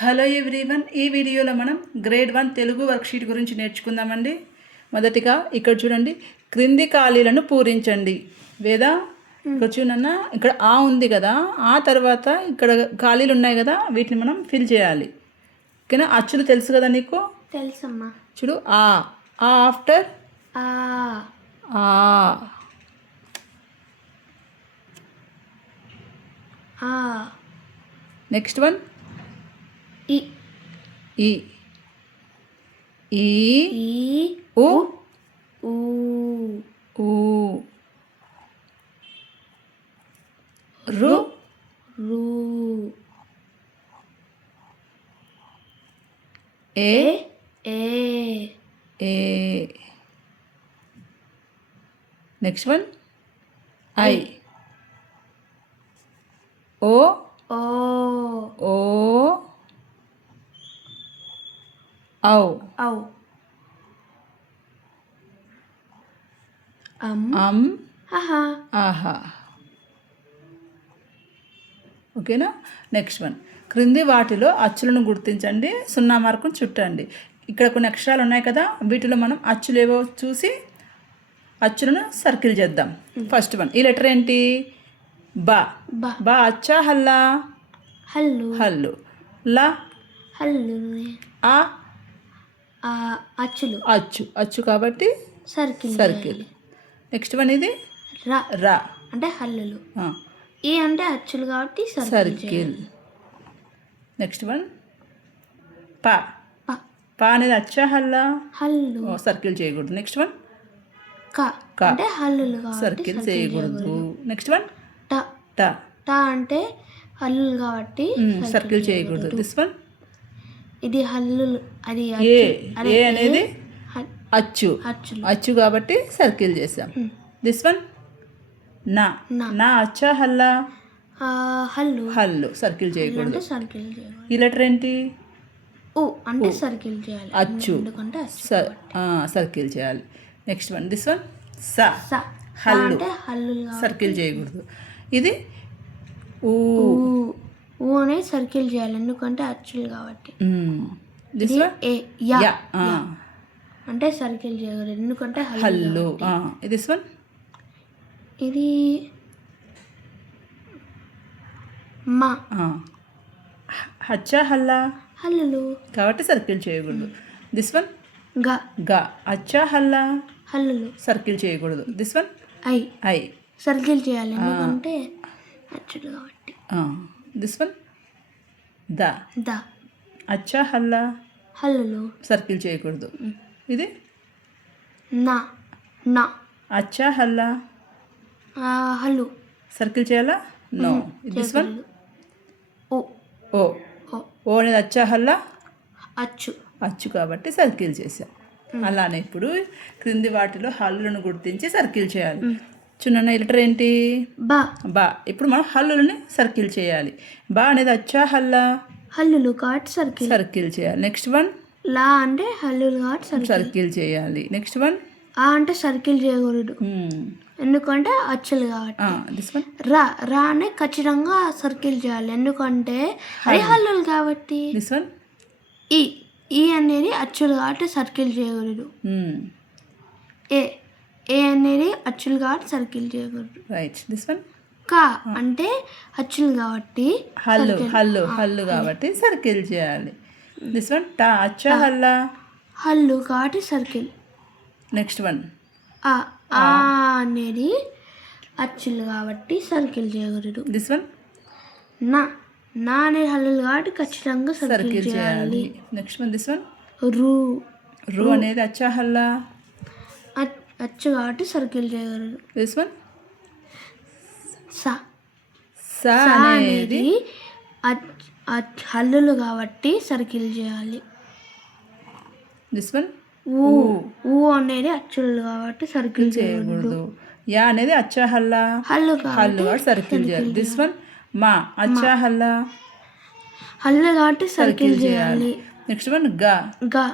Hello everyone, ఈ వీడియోలో మనం గ్రేడ్ 1 తెలుగు వర్క్షీట్ గురించి నేర్చుకుందామండి. మొదటిగా ఇక్కడ చూడండి, క్రింది ఖాళీలను పూరించండి. వేదా ఇక్కడ చూడన్నా, ఇక్కడ ఆ ఉంది కదా, ఆ తర్వాత ఇక్కడ ఖాళీలు ఉన్నాయి కదా, వీటిని మనం ఫిల్ చేయాలి. ఓకేనా? అచ్చులు తెలుసు కదా నీకు? తెలుసమ్మా. చూడు, ఆ ఆఫ్టర్ నెక్స్ట్ వన్ ఈ ఈ ఈ ఊ ఊ ఊ రు రు ఏ ఏ ఏ నెక్స్ట్ వన్ ఐ ఓ ఓ ఓ ఔ ఔ అమ్ ఆహా ఆహా. ఓకేనా? నెక్స్ట్ వన్, క్రింది వాటిలో అచ్చులను గుర్తించండి, 0 మార్కును చుట్టండి. ఇక్కడ కొన్ని అక్షరాలు ఉన్నాయి కదా, వీటిలో మనం అచ్చులు ఏవో చూసి అచ్చులను సర్కిల్ చేద్దాం. ఫస్ట్ వన్, ఈ లెటర్ ఏంటి? బా. బా బా అచ్చా హల్లా? హల్లు హల్లు. లా హల్లు ఆ అచ్చులు అచ్చు. అచ్చు కాబట్టి సర్కిల్ సర్కిల్. నెక్స్ట్ వన్ ఇది రా రా అంటే హల్లులు. ఈ అంటే అచ్చులు కాబట్టి సర్కిల్. నెక్స్ట్ వన్ పా. ప పా అనేది అచ్చా హల్లా? హల్లు. సర్కిల్ చేయకూడదు. నెక్స్ట్ వన్ క క. అంటే హల్లులు కాబట్టి సర్కిల్ చేయకూడదు. నెక్స్ట్ వన్ ట ట. ట అంటే హల్లులు కాబట్టి సర్కిల్ చేయకూడదు. దిస్ వన్ ఇది హల్లులు. అది ఏ. ఏ అనేది అచ్చు. అచ్చులు. అచ్చు కాబట్టి సర్కిల్ చేసాం. దిస్ వన్ నా. నా అచ్చా హల్లా? హల్లు. హల్లు. సర్కిల్ చేయకూడదు. సర్కిల్ చేయాలి. ఈ లెటర్ ఏంటి? ఊ అంటే సర్కిల్ చేయాలి. అచ్చు. ఎందుకంటే సర్కిల్ చేయాలి. నెక్స్ట్ వన్ దిస్ వన్ సా. హల్లు హల్లు. అంటే హల్లులు సర్కిల్ చేయకూడదు. ఇది ఊ. ఊ అనేది సర్కిల్ చేయాలి ఎందుకంటే అచ్చులు కాబట్టి. This one A yeah yeah అంటే సర్కిల్ చేయకూడదు ఎందుకంటే హల్లు. దిస్ వన్ ఇది మా. అచ్చా హల్లా? హల్లులు కాబట్టి సర్కిల్ చేయకూడదు. దిస్ వన్ గా. గా అచ్చా హల్లా? హల్లులు. సర్కిల్ చేయకూడదు. This one I. I circle చేయాలి ఎందుకంటే అచ్చులు కాబట్టి. This one the. ద అచ్చా హల్లా? హల్లులు. సర్కిల్ చేయకూడదు. ఇది నా. నా అచ్చా హల్లా? హల్లు. సర్కిల్ చేయాలా? నో. దిస్ వన్ ఓ. ఓ. ఓ అనేది అచ్చా హల్లా? అచ్చు. అచ్చు కాబట్టి సర్కిల్ చేసాం. అలానే ఇప్పుడు క్రింది వాటిలో హల్లులను గుర్తించి సర్కిల్ చేయాలి. చూడన్న, ఈ లెటర్ ఏంటి? బా. బా. ఇప్పుడు మనం హల్లులని సర్కిల్ చేయాలి. బా అనేది అచ్చా హల్లా? హల్లులు కాబట్టి సర్కిల్. సర్కిల్ చేయాలి. నెక్స్ట్ వన్ లా అంటే హల్లులు కాబట్టి సర్కిల్ చేయాలి. నెక్స్ట్ వన్ ఆ అంటే సర్కిల్ చేయకూడదు ఎందుకంటే అచ్చులు కాబట్టి. దిస్ వన్ రా. రా అనే ఖచ్చితంగా సర్కిల్ చేయాలి ఎందుకంటే అది హల్లులు కాబట్టి. దిస్ వన్ ఈ. ఈ అనేది అచ్చులు కాబట్టి సర్కిల్ చేయకూడదు. ఏ. ఏ అనేది అచ్చులు కాబట్టి సర్కిల్ చేయకూడదు. రైట్. దిస్ వన్ కా అంటే అచ్చులు కాబట్టి హల్లు. హల్లు. హల్లు కాబట్టి సర్కిల్ చేయాలి. దిస్ వన్ టా. అచ్చా హల్లా? హల్లు కాబట్టి సర్కిల్. నెక్స్ట్ వన్ ఆ అనేది అచ్చులు కాబట్టి సర్కిల్ చేయకూడదు. దిస్ వన్ నా. నా అనేది హల్లులు కాబట్టి ఖచ్చితంగా సర్కిల్ చేయాలి. నెక్స్ట్ వన్ దిస్ వన్ రు. రు అనేది అచ్చా హల్లా? అచ్చు కాబట్టి సర్కిల్ చేయకూడదు. దిస్ వన్ సా. సా అనేది హల్లులు కాబట్టి సర్కిల్ చేయాలి. దిస్ వన్ ఊ. ఊ అనేది అచ్చులు కాబట్టి సర్కిల్ చేయకూడదు. యా అనేది అచ్చా హల్లా? హల్లు హల్లు కాబట్టి సర్కిల్ చేయాలి. దిస్ వన్ మా. అచ్చా హల్లా? హల్లు కాబట్టి సర్కిల్ చేయాలి. నెక్స్ట్ వన్ గా. గా.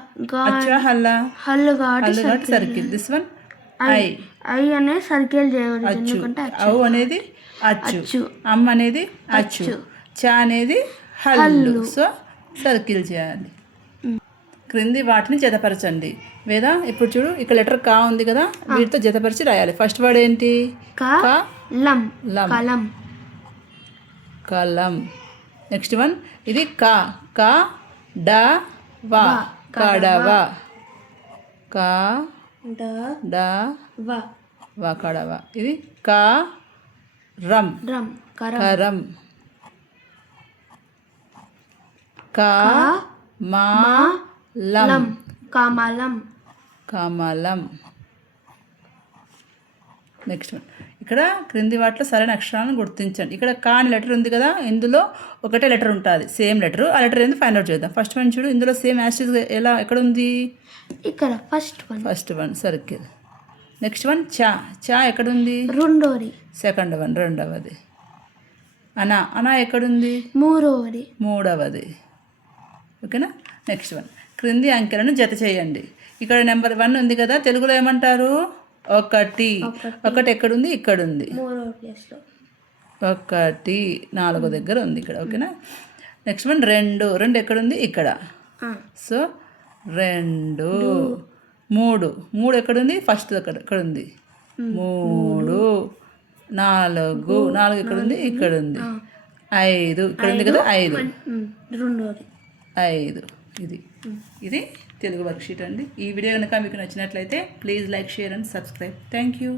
అచ్చా హల్లా? హల్లు కాబట్టి circle. This one I. I అనేది సర్కిల్ చేయకూడదు ఎందుకంటే ఔ అనేది అచ్చు. అమ్ అనేది అచ్చు. చా అనేది హల్లు. సో సర్కిల్ చేయాలి. క్రింది వాటిని జతపరచండి. వేద ఇప్పుడు చూడు ఇక్కడ లెటర్ కా ఉంది కదా, వీటితో జతపరిచి రాయాలి. ఫస్ట్ వర్డ్ ఏంటి? కలం. లం. కలం. కలం. నెక్స్ట్ వన్ ఇది కా క డ వా కడవ. కా డ వా కడవ. ఇది కా రం కరం. కా మా లం కమలం. కమలం. నెక్స్ట్ వన్ ఇక్కడ క్రింది వాటిలో సరైన అక్షరాలను గుర్తించండి. ఇక్కడ కా అని లెటర్ ఉంది కదా, ఇందులో ఒకటే లెటర్ ఉంటుంది, సేమ్ లెటర్. ఆ లెటర్ ఏంది ఫైండ్ అవుట్ చేద్దాం. ఫస్ట్ వన్ చూడు, ఇందులో సేమ్ యాసిడ్ ఎలా ఎక్కడ ఉంది? ఇక్కడ first one circle. Next one చా చా ఎక్కడుంది? రెండోది. సెకండ్ వన్ రెండవది. అనా అనా ఎక్కడుంది? మూడవది. ఓకేనా? నెక్స్ట్ వన్ క్రింది అంకెలను జత చేయండి. ఇక్కడ నెంబర్ 1 ఉంది కదా, తెలుగులో ఏమంటారు? ఒకటి ఎక్కడుంది? ఇక్కడుంది. 1 4 దగ్గర ఉంది ఇక్కడ. ఓకేనా? నెక్స్ట్ వన్ 2 ఎక్కడుంది? ఇక్కడ. సో 2 3 ఎక్కడుంది? ఫస్ట్ ఎక్కడ ఉంది? 3 4 ఎక్కడుంది? ఇక్కడ ఉంది. 5 ఇక్కడ ఉంది కదా, 5. ఇది తెలుగు వర్క్షీట్ అండి. ఈ వీడియో కనుక మీకు నచ్చినట్లయితే please like, share and subscribe. Thank you.